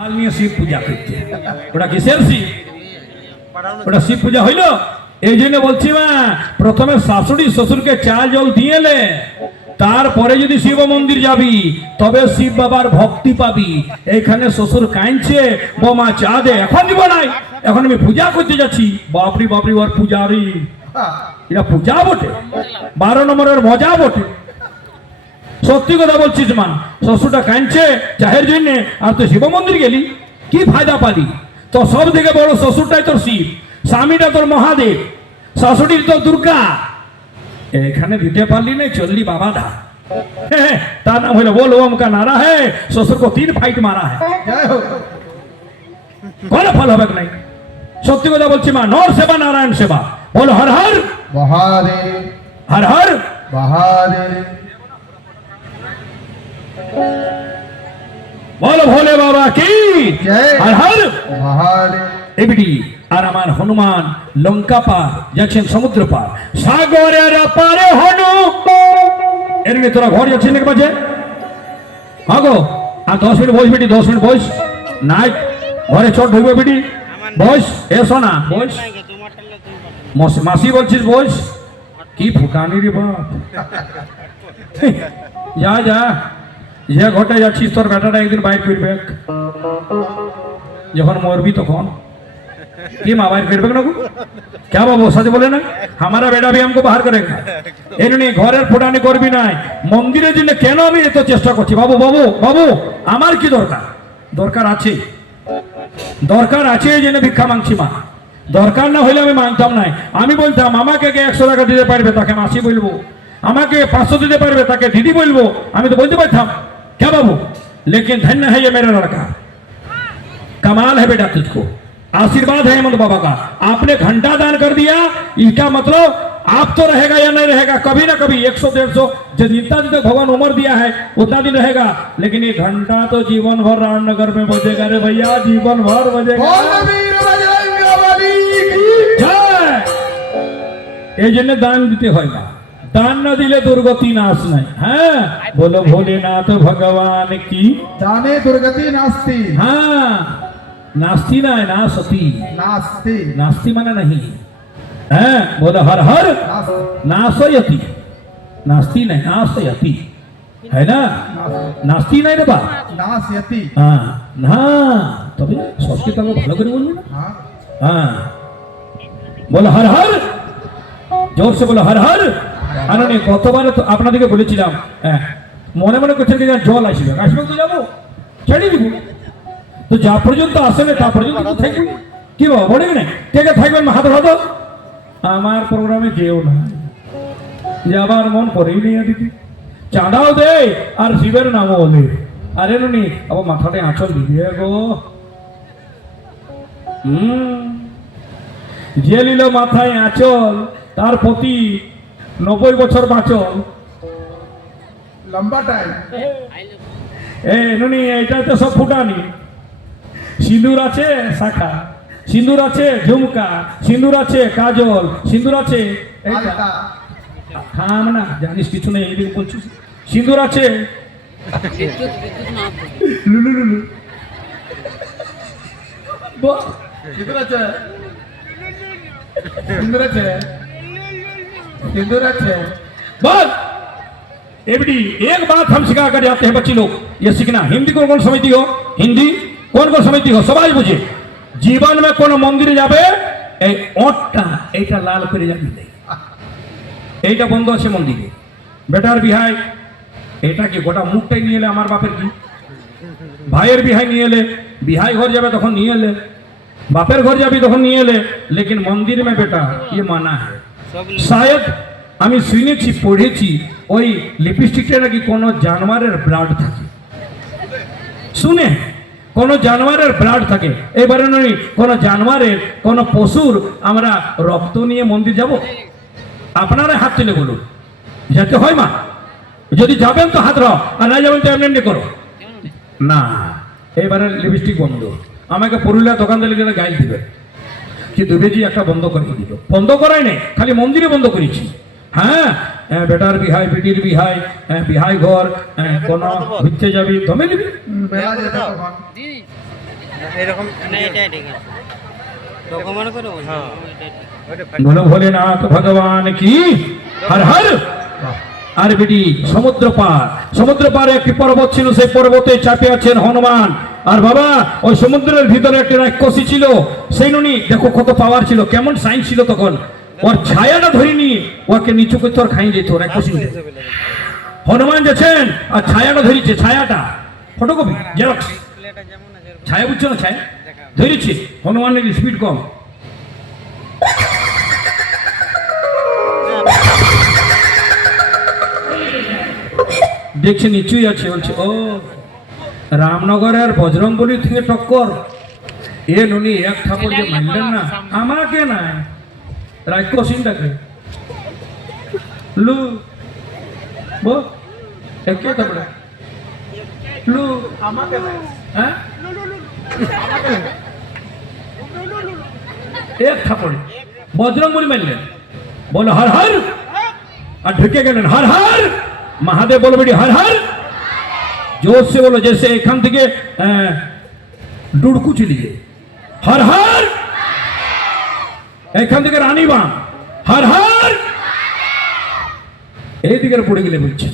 মাল নিয়ে শিব পূজা করছে। ওটা কিসের শিব? ওটা শিব পূজা হইল। এই জন্য বলছি মা, প্রথমে শাশুড়ি শ্বশুরকে চা জল দিয়ে এলে, তারপরে যদি শিব মন্দির যাবি তবে শিব বাবার ভক্তি পাবি। এইখানে শ্বশুর কাঁদছে, বৌমা চা দে, এখন দিব নাই, এখন আমি পূজা করতে যাচ্ছি। বাপরি বাপরি, ওর পূজারি, এটা পূজা বটে, 12 নম্বরের মজা বটে। সত্যি কথা বলছিস মা, শ্বশুরটা কাঁদছে চাহের জন্য, আর তুই শিব মন্দির গেলি, কি ফায়দা পালি? তো সব থেকে বড় শ্বশুরটাই তোর শিব, স্বামীটা তোর মহাদেব, শাশুড়ির তো দুর্গা। এখানে দিতে পারলি না, চললি বাবা দা। তার নাম হলো बोल ओम का नारा है, শ্বশুর को 3 ফাইট মারা है। কোনো ফল হবে নাই। সত্যি কথা বলছি মা, নর সেবা নারায়ণ সেবা। বলো হর হর মহাদেব, হর হর মহাদেব। বলো ভোলে বাবা কি জয়। হর হর মহাদেব। এবিডি আর আমার হনুমান লঙ্কা পার যাচ্ছেন, সমুদ্র পার, সাগরের পারে হনু। এর নিয়ে তোরা ঘর যাচ্ছিস নাকি বাজে? হ্যাঁ গো, আর 10 মিনিট বস বেটি, 10 মিনিট বস, নাই ঘরে চট ঢুকবে বেটি, বস। এসো না, বস। মাসি বলছিস বস? কি ফুকানি রে বাপ। যা যা, যে ঘটে যাচ্ছিস তোর বেটাটা একদিন বাইর করবে, যখন মরবি তখন। কি মা বাইর করবে না? क्या बाबू सच बोले ना, हमारा बेटा भी हमको बाहर करेगा। এমনি ঘরের ফুটানি করবি নাই, মন্দিরের জন্য কেন আমি এত চেষ্টা করছি? বাবু বাবু বাবু, আমার কি দরকার? দরকার আছে, দরকার আছে, এই জন্য ভিক্ষা মাংছি মা। দরকার না হলে আমি মানতাম নাই। আমি বলতাম আমাকে কে 100 টাকা দিতে পারবে তাকে মাসি বলবো, আমাকে 500 দিতে পারবে তাকে দিদি বলবো, আমি তো বলতে পারতাম। क्या बाबू, लेकिन धन्य है ये मेरा लड़का, कमाल है बेटा तुझको, आशीर्वाद है हेमंत बाबा का। आपने घंटा दान कर दिया, इसका मतलब आप तो रहेगा या नहीं रहेगा, कभी ना कभी 100-150 जितना दिन भगवान उम्र दिया है उतना दिन रहेगा, लेकिन ये घंटा तो जीवन भर रामनगर में बजेगा रे भैया, जीवन भर बजेगा। এই জন্য দান দিতে হয় না, দান না দিলে দুর্গতি নাশ নাই। হ্যাঁ বলো ভোলেনাথ ভগবান কি। दाने दुर्गति नास्ति। हाँ, नास्ती ना है, नासती। नास्ति। नास्ती माने नहीं है। बोलो हर हर नासयति, नास्ती नहीं नासयति, है ना? नास्ती नहीं रे बा, नास्यति। हाँ ना, तभी संस्कृत में ভালো করে বলবি না। हाँ। हाँ बोलो हर हर, जोर से बोलो हर हर। আর আমি গতবার তো আপনাদেরকে বলেছিলাম, মনে মনে করছেন যে জল আসবে, আসবে তো যাবো, ছেড়ে দিব। তো যা পর্যন্ত আসলে তা পর্যন্ত তো থাকবে। কি বাবা বলে না, কে কে থাকবেন হাতে হাতে? আমার প্রোগ্রামে যেও না, যাবার মন করেই নিয়ে দিদি, চাঁদাও দে আর শিবের নামও বলে। আরে নুনি আবার মাথাতে আঁচল দিবি গো। যে নিল মাথায় আঁচল তার প্রতি 90 বছর বাঁচল। लंबा टाइम। এ নুনি, এটা তো সব ফুটানি। সিঁদুর আছে শাখা, সিঁদুর আছে ঝুমকা, সিঁদুর আছে কাজল, সিঁদুর আছে आलता। থাম না, জানিস কিছু নেই, এইদিকে বলছিস। সিঁদুর আছে লুলু লুলু, किधर আছে? किधर আছে? किधर আছে? बस एबडी एक बात हम सिखा कर जाते हैं बच्चे लोग, ये सीखना। हिंदी कौन कौन समझती हो? हिंदी कौन कौन समझती हो? सबाई बुझे। जीवन में कोन मंदिर जाबे, এই ওটটা এইটা লাল করে যাবি না, এইটা বন্ধ আছে মন্দিরে। বেটার বিহাই এটা কি গোটা মুখটাই নিয়ে এলে, আমার বাপের কি ভাইয়ের বিহাই নিয়ে এলে, বিহাই ঘর যাবে তখন নিয়ে এলে, বাপের ঘর যাবি তখন নিয়ে এলে, लेकिन मंदिर में बेटा ये माना है। शायद আমি শুনেছি পড়েছি ওই লিপস্টিকটা নাকি কোনো জানোয়ারের ব্লাড থাকে, শুনে কোনো জানোয়ারের ব্লাড থাকে। এবারে নয় কোনো জানোয়ারের কোনো পশুর আমরা রক্ত নিয়ে মন্দির যাব? আপনারা হাত তুলে বলুন, যেতে হয় মা? যদি যাবেন তো হাত রাও, আর না যাবেন তো এমনি এমনি করো না। এবারে লিপস্টিক বন্ধ, আমাকে পুরুলিয়া দোকানদার লিখে গাইল দিবে কি দুবেজি একটা বন্ধ করে দিল। বন্ধ করাই নেই, খালি মন্দিরে বন্ধ করেছি। হ্যাঁ বেটার বিহাই, বেটির বিহাই, বিহাই ঘর কোন ঘুরতে যাবি, দমে নিবি। বেলা যেতে তখন এরকম না এটাই ঠিক আছে ডকুমেন্ট করে বলছি হ্যাঁ। এটাই ঠিক। ওইটা बोलो भोलेनाथ भगवान की हर हर আর বেটি সমুদ্র পারে একটি পর্বত ছিল, সেই পর্বতে চাপে আছেন হনুমান। আর বাবা ওই সমুদ্রের ভিতরে একটা রাক্ষসী ছিল, সেই নুনি দেখো কত পাওয়ার ছিল, কেমন সাইন্স ছিল তখন। ওর ছায়াটা ধরে নিয়ে ওকে নিচু করতে ওর খাই যেত রাক্ষসী। হনুমান যাচ্ছেন আর ছায়াটা ধরেছে, ছায়াটা ফটোকপি জেরক্স প্লেটা যেমন আছে এরকম ছায়া বুঝছো না, ছায়া ধরেছে। হনুমানের স্পিড কম, দেখছে নিচুই আছে, বলছে ও রামনগরের বজরংবলী থেকে টক্কর। এ নুনি এক থাপড় যে মানলেন না, আমাকে না রাক্ষসীটাকে লু বো একে থাপড়ে লু আমাকে না হ্যাঁ এক থাপড়ে বজরংবলী মানলেন, বলো হর হর, আর ঢুকে গেলেন হর হর महादेव। बोलो बेटी हर हर, जोर से बोलो जैसे एखान থেকে ডুডকু চলিয়ে हर हर, এখান থেকে রানীবান हर हर, এই দিকে পড়ে গেলে বলছে